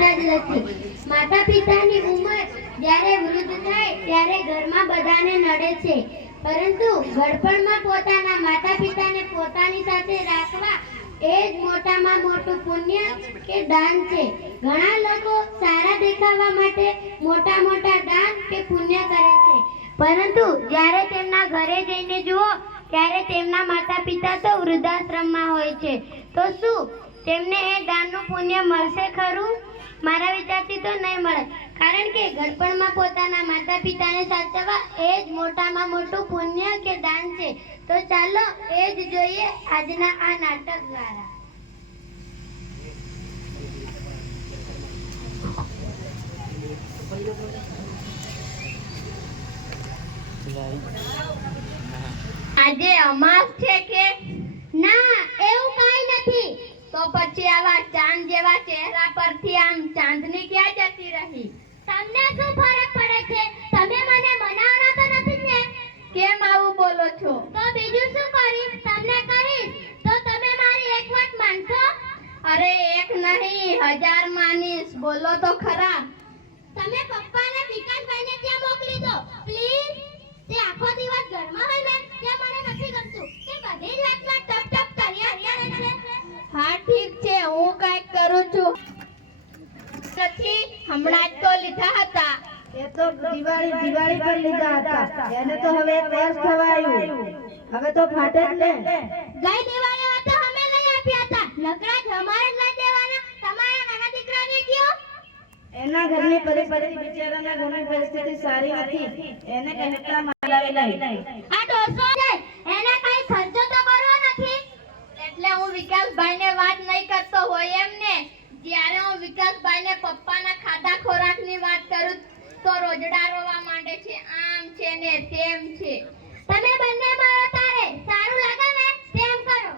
હોતા જ નથી. માતા પિતાની ઉંમર જ્યારે વૃદ્ધ થાય ત્યારે ઘરમાં બધાને નડે છે, પરંતુ ગળપણમાં પોતાના માતા પિતાને પોતાની સાથે રાખવા એ જ મોટામાં મોટું પુણ્ય કે દાન છે. ઘણા લોકો સારા દેખાવા માટે મોટા મોટા દાન કે પુણ્ય કરે છે, પરંતુ જ્યારે તેમના ઘરે જઈને જુઓ ત્યારે તેમના માતા પિતા તો વૃદ્ધાશ્રમમાં હોય છે. તો શું તેમને એ દાનનું પુણ્ય મળશે ખરું? મારા વિચારથી તો નહીં મળે, કારણ કે ગળપણમાં પોતાના માતા પિતાને સાચવવા એ જ મોટામાં મોટું પુણ્ય કે દાન છે. તો ચાલો એ જ જોઈએ આજના આ નાટક દ્વારા. આજે અમાસ છે કે ના, એવું કાંઈ નથી. તો પછી આવા ચાંદ જેવા ચહેરા પરથી આમ ચાંદની ક્યાં જતી રહી? તમને શું ફરક પડે છે? તમે મને મનાવના તો નથી ને? કેમ આવું બોલો છો? તો બીજું શું કરીશ? તમને કહીશ તો તમે મારી એક વાત માનશો? અરે એક નહીં 1000 માનીશ. બોલો તો ખરા. તમે પપ્પાને વિકાસભાઈને ત્યાં મોકલી દો પ્લીઝ. તે આખો દિવસ ઘરમાં હોય ને ત્યાં મને નથી ગમતું. તે બધી જ વાતમાં ટપ ટપ કર્યા રહે છે. હા ઠીક છે, હું કંઈક કરું છું. નથી, હમણાં જ તો લીધા હતા. એ તો દિવાળી પર લીધા હતા. એને તો હવે 1 વર્ષ થવાયું. હવે તો ફાટે જ ને. ગઈ દિવાળીએ તો અમે લઈ આપ્યા હતા. નકરા જ અમારે જ લઈ દેવાના. તમારા નાના દીકરાને કયો? એના ઘરની પરિસ્થિતિ, બિચારાના ઘરની પરિસ્થિતિ સારી નથી. એને કેટલા માલાવી લઈ. આ ડોસો છે, એને કઈ ખર્ચો તો કરવો નથી. એટલે હું વિકાસભાઈને વાત નહીં કરતો હોય એમ ને. જ્યારે હું વિકાસભાઈને પપ્પાના ખાધા ખોરાકની વાત કરું તો રોજડા રોવા માંડે છે. આમ છે ને તેમ છે. તમે બંને મારો તારે સારું લાગે ને તેમ કરો.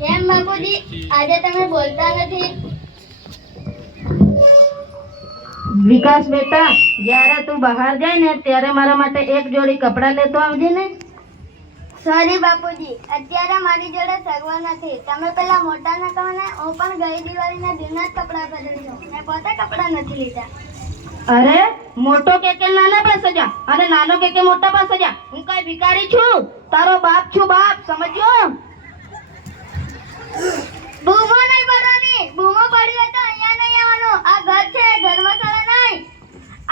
કેમ બાપુજી, આજે તમે બોલતા નથી? વિકાસ બેટા, જ્યારે તું બહાર જાય ને ત્યારે મારા માટે એક જોડી કપડાં લેતો આવજે ને. સોરી બાપુજી, અત્યારે મારી જોડે સગવડ નથી. તમે પેલા મોટાને કહો ને, હું પણ ગઈ દિવાળીના દિનના જ કપડાં પહેરું છું. મેં પોતે કપડાં નથી લીધા. અરે મોટો કેકે નાના પાસે જા અને નાનો કેકે મોટા પાસે જા. હું કઈ ભિખારી છું? તારો બાપ છું, બાપ, સમજ્યો? બૂમો નહીં પડવાની. બૂમો પડી હોય તો અહીંયા નહીં આવવાનું. આ ઘર છે, ધર્મશાળા નહીં.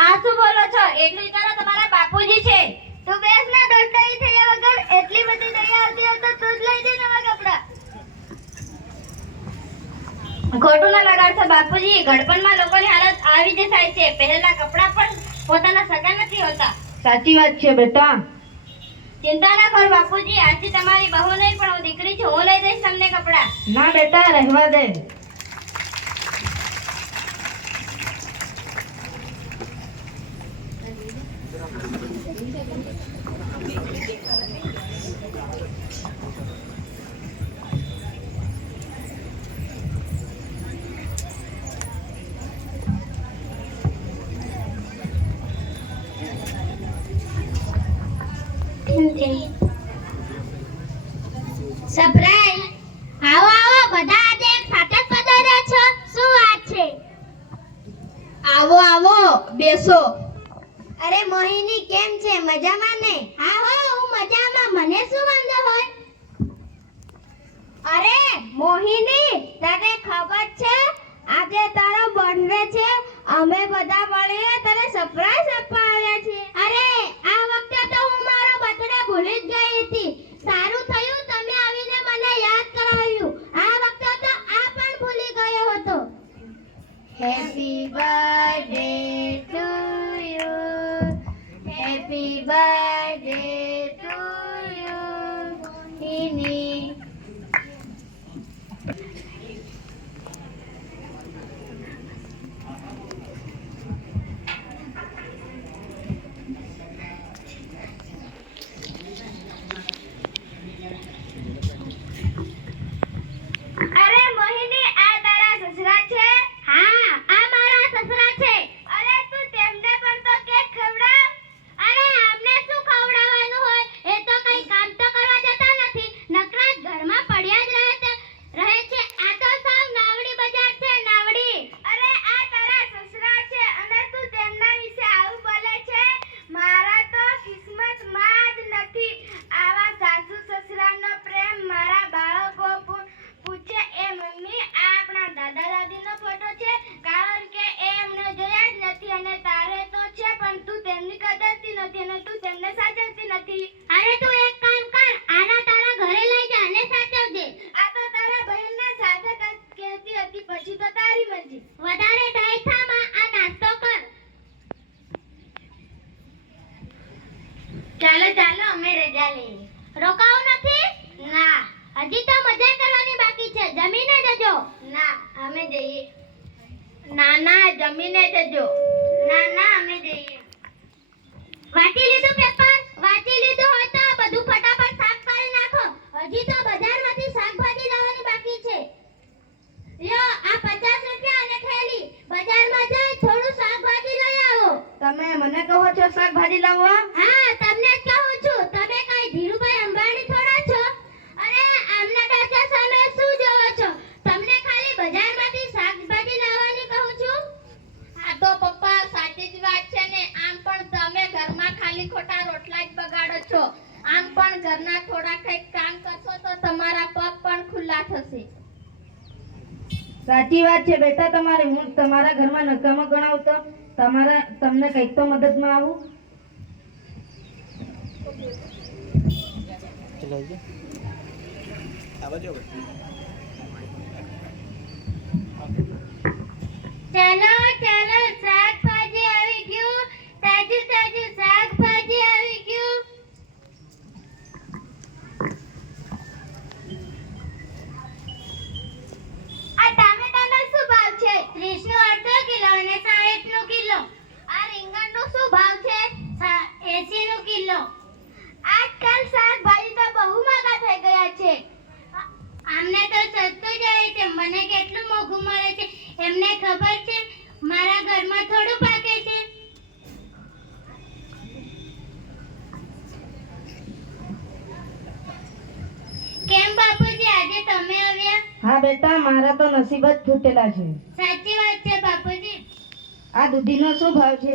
આ શું બોલો છો? એટલું કરો તમારા બાપુજી છે. તું બેસ ને, દોસ્તારી થયા વગર. એટલી બધી દયા આવતી હોય તો તું જ લઈ દે નવા કપડાં. ખોટું ના લગાડશો બાપુજી. ગડપણમાં લોકોની હાલત આવી જ થાય છે. પહેરેલા કપડાં પણ પોતાના સગા નથી હોતા. સાચી વાત છે બેટા. ચિંતા ના કર બાપુજી. આજથી તમારી બહુ નહીં પણ હું દીકરી છું. હું લઈ દઈશ તમને કપડાં. ના બેટા, રહેવા દે. સરપ્રાઈઝ! આવો આવો, બધા આજે એક સાથે જ પધાર્યા છો. શું વાત છે? આવો આવો, બેસો. અરે મોહિની, કેમ છે? મજામાં ને? હા હો, હું મજામાં. મને શું વાંધો હોય? અરે મોહિની, તને ખબર છે આજે તારો બર્થડે છે? અમે બધા મળીને તને સરપ્રાઈઝ આપવા આવ્યા છીએ. અરે આ વખતે તો હું મારો બર્થડે ભૂલી જ ગઈ હતી. સારું થયું તમે આવીને મને યાદ કરાવ્યું. આ વખતે તો આ પણ ભૂલી ગયો હતો. Happy birthday to you. Happy birthday to you. Hini. હા, આ મારા સસરા છે. અરે તું તેમને પણ તો કેક ખવડાવ. અરે ચાલો ચાલો અમે રજા લઈએ. રોકાવું નથી? ના. હજી તો મજા કરવાની બાકી છે. જમીને જજો. ના, અમે જઈએ. ના ના, જમીને જજો. ના ના, અમે જઈએ. વાંચી લીધું પેપર? વાંચી લીધું હોય તો બધું ફટાફટ સાફ કરી નાખો. હજી તો બજારમાંથી શાકભાજી લાવવાની બાકી છે. લ્યો આ 50 રૂપિયા અને થેલી. બજારમાં જઈ થોડું શાકભાજી લઈ આવો. તમે મને કહો છો શાકભાજી લાવવા? હા, તમને જ કહું છું. તમે કઈ ધીરુભાઈ અંબાણી થોડા છો? અરે આમના ડાચા સામે શું જોવો છો? તમને ખાલી બજારમાંથી શાકભાજી લાવવાની કહું છું. આ તો પપ્પા સાચી જ વાત છે ને. આમ પણ તમે ઘરમાં ખાલી ખોટા રોટલા જ બગાડો છો. આમ પણ ઘરના થોડા કંઈક કામ કરશો તો તમારા પગ પણ ખુલ્લા થશે. સાચી વાત છે બેટા તમારી. હું તમારા ઘરમાં નકામો ગણાવતો તમને કંઈક તો મદદમાં આવું. ચાલો ચાલો, શાકભાજી આવી ગયું. તાજું તાજું શાકભાજી આવી ગયું. આ ટામેટાનો શું ભાવ છે? 30 નો અડધો કિલો અને 60 નો કિલો. આ રીંગણનો શું ભાવ છે? 80 નો કિલો. આજકાલ શાકભાજી તો બહુ મોંઘા થઈ ગયા છે. આમને તો સસ્તું જાય છે, મને કેટલું મોંઘું મળે છે. એમને ખબર છે મારા ઘરમાં થોડું પાકે છે. કેમ બાપુજી, આજે તમે આવ્યા? હા બેટા, મારા તો નસીબ જ ફૂટેલા છે. સાચી વાત છે બાપુજી. આ દૂધીનો શું ભાવ છે?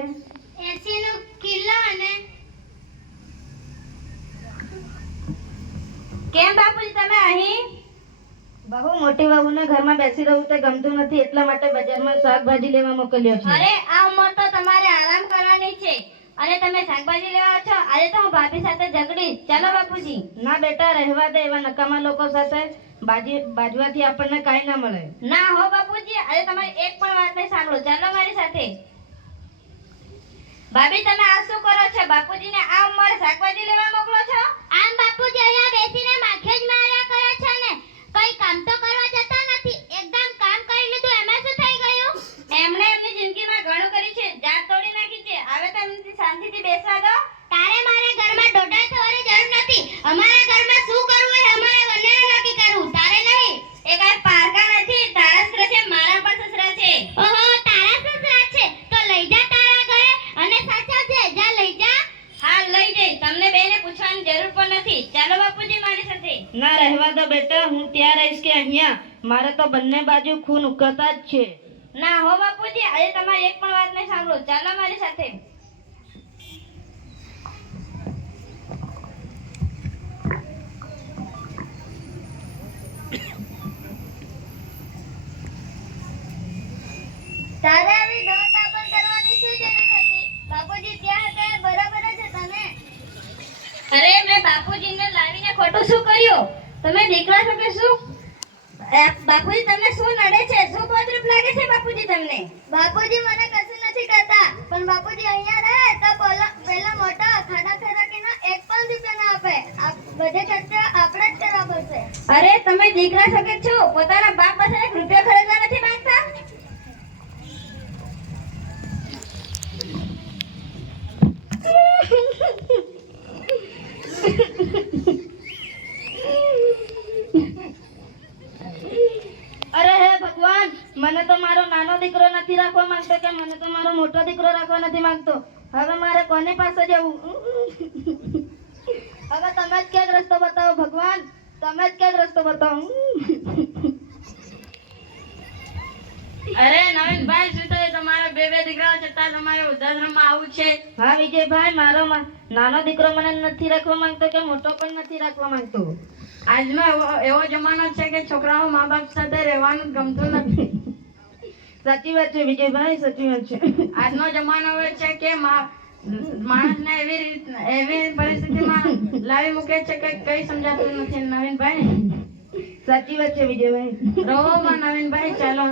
80 નો કિલો અને કેમ બાપુજી તમે અહીં? બહુ મોટી વહુને ઘરમાં બેસી રહું તે ગમતું નથી, એટલા માટે બજારમાં શાકભાજી લેવા મોકલ્યો છે. અરે આ ઉંમર તો તમારે આરામ કરવાની છે અને તમે શાકભાજી લેવા છો. આજે તો હું ભાભી સાથે ઝઘડીશ. ચાલો બાપુજી. ના બેટા, રહેવા દે. એવા નકામા લોકો સાથે બાજવાથી આપણને કાંઈ ના મળે. ના હો બાપુજી, આજે તમારી એક પણ વાત નહીં સાંભળો. ચાલો મારી સાથે. ભાભી તમે આ શું કરો છો? બાપુજીને આ ઉંમરે શાકભાજી લેવા મોકલો છો? આમ બાપુજી અહીંયા બેસીને માખી જ માર્યા કરે છે ને. કઈ કામ તો કરવા જતા નથી. એકદમ કામ કરી લીધું એમાં શું થઈ ગયું? એમણે એમની જિંદગીમાં ઘણું કર્યું છે, જાત તોડી નાખી છે. હવે તો એમની શાંતિથી બેસવા દો. તારે મારા ઘરમાં ડોડા થવાની જરૂર નથી. અમારા ઘરમાં શું કરવું એ અમારે બંનેને નક્કી કરવું, તારે નહીં. એ કાંઈ પારકા નથી, તારા સસરા છે, મારા પણ સસરા છે. ઓહો, તારા સસરા છે તો લઈ જા તારા ઘરે અને સાચવજે. જા લઈ જા. હા લઈ જઈ. તમને બેને પૂછવાની જરૂર પણ નથી. ચાલો બાપુજી મારી સાથે. ના, રહેવા દો બેટા. હું ત્યાં રહીશ કે અહીંયા? મારે તો બંને બાજુ ખૂન ઉકળતા જ છે. ના હો બાપુજી, આજે તમારી એક પણ વાત નહીં સાંભળો. ચાલો મારી સાથે. તારે આવી દોડ દાપણ કરવાની શું જરૂર હતી? બાપુજી ત્યાં હતા એ બરાબર જ હતા ને. અરે મેં બાપુજીને લાવીને ખોટું શું કર્યું? તમે દીકરા છો કે શું? બાપુજી તમને શું નડે છે? શું બોધરૂપ લાગે છે બાપુજી તમને? બાપુજી મને કશું નથી કરતા, પણ બાપુજી અહીંયા રહે તો પેલા મોટા ખાડા ખરાકીનો એક પણ રૂપિયા ના આપે. બધે ખર્ચો આપણે જ કરવા પડશે. અરે તમે દીકરા છો કે છો? પોતાના બાપ પાસે એક રૂપિયો ખરીદવા નથી માંગતા? અરે હે ભગવાન, મને તો મારો નાનો દીકરો નથી રાખવા માંગતો કે મને તો મારો મોટો દીકરો રાખવા નથી માંગતો. હવે મારે કોની પાસે જવું? હવે તમે જ ક્યાંક રસ્તો બતાવો ભગવાન, તમે જ ક્યાંક રસ્તો બતાવો. અરે નવીનભાઈ, શું થયું? તમારા બે દીકરાઓ છતાં તમારે વૃદ્ધાશ્રમમાં આવું છે? હા વિજયભાઈ, મારો નાનો દીકરો મને નથી રાખવા માંગતો કે મોટો પણ નથી રાખવા માંગતો. આજનો એવો જમાનો છે કે છોકરાઓ મા બાપ સાથે રહેવાનું ગમતું નથી. સાચી વાત છે વિજયભાઈ, સાચી વાત છે. આજનો જમાનો એવો છે કે માણસને એવી પરિસ્થિતિમાં લાવી મૂકે છે કે કઈ સમજાતું નથી. નવીનભાઈ સાચી વાત છે વિજયભાઈ. રહો માં નવીનભાઈ, ચાલો.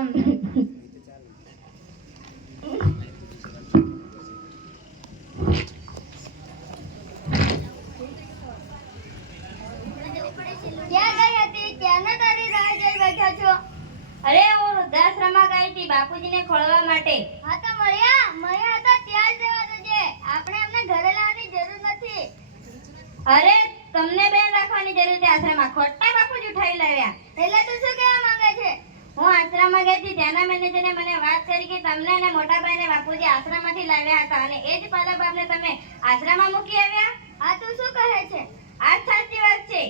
બાપુજીને ખોળવા માટે. હા તો મળ્યા હતા ત્યાં જ રહેવા દેજે. આપણે એમને ઘરે લાવવાની જરૂર નથી. અરે તમને બેન રાખવાની જરૂર છે આશ્રમમાં. ખોટા બાપુજી ઉઠાવી લાવ્યા. એટલે તું શું કહેવા માંગે છે? હું આશ્રમમાં ગઈ હતી, ત્યાંના મેનેજરે મને વાત કરી કે તમને અને મોટા ભાઈને બાપુજી આશ્રમમાંથી લાવ્યા હતા અને એ જ પાલા બાપને તમે આશ્રમમાં મૂકી આવ્યા. આ તું શું કહે છે? આ જ સાચી વાત છે.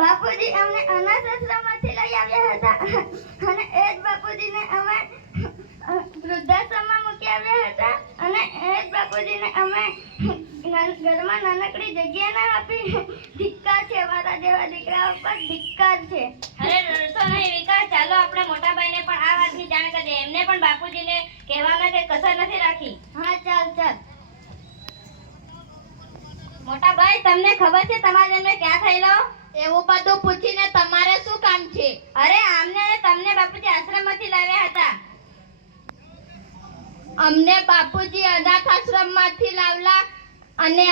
બાપુજી અમને અનાથ આશ્રમમાંથી લઈ આવ્યા હતા અને એ જ બાપુજીને અમે વૃદ્ધાશ્રમમાં મૂકી આવ્યા હતા અને એ જ બાપુજીને અમે ઘરમાં નાનકડી જગ્યા ના આપી. ધિક્કાર છે, મારા જેવા દીકરાઓ પર ધિક્કાર છે. અરે રડશો નહીં વિકાસ, ચાલો આપણે મોટા ભાઈને પણ આ વાતની જાણ કરીએ. એમને પણ બાપુજીને કહેવામાં કઈ કસર નથી રાખી. હા ચાલ. મોટા ભાઈ, તમને ખબર છે તમારો જન્મ ક્યાં થયેલો? એવું બધું પૂછીને તમારે શું કામ છે? અરે આમને અને તમને બાપુજી આશ્રમમાંથી લાવ્યા હતા. અમને બાપુજી અનાથ આશ્રમમાંથી લાવલા અને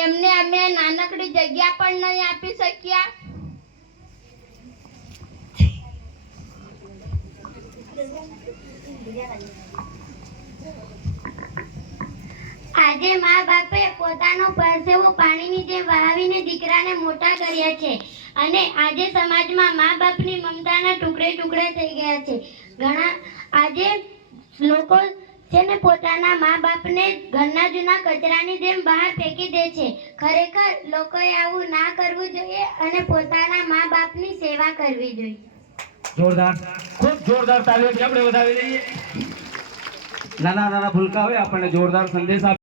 એમને અમે નાનકડી જગ્યા પણ નહીં આપી શક્યા. આજે મા બાપે પોતાનો પરસેવો પાણીની જેમ વહાવીને દીકરાને મોટા કર્યા છે અને આજે સમાજમાં મા બાપની મમતાના ટુકડે ટુકડે થઈ ગયા છે. ઘણા આજે લોકો છે ને પોતાના મા બાપને ઘરના જૂના કચરાની જેમ બહાર ફેંકી દે છે. ખરેખર લોકોએ આવું ના કરવું જોઈએ અને પોતાના મા બાપની સેવા કરવી જોઈએ. જોરદાર, ખૂબ જોરદાર તાલીઓથી આપણે વધાવી દઈએ. નાના નાના ભૂલકા હોય આપણને જોરદાર સંદેશ આપે.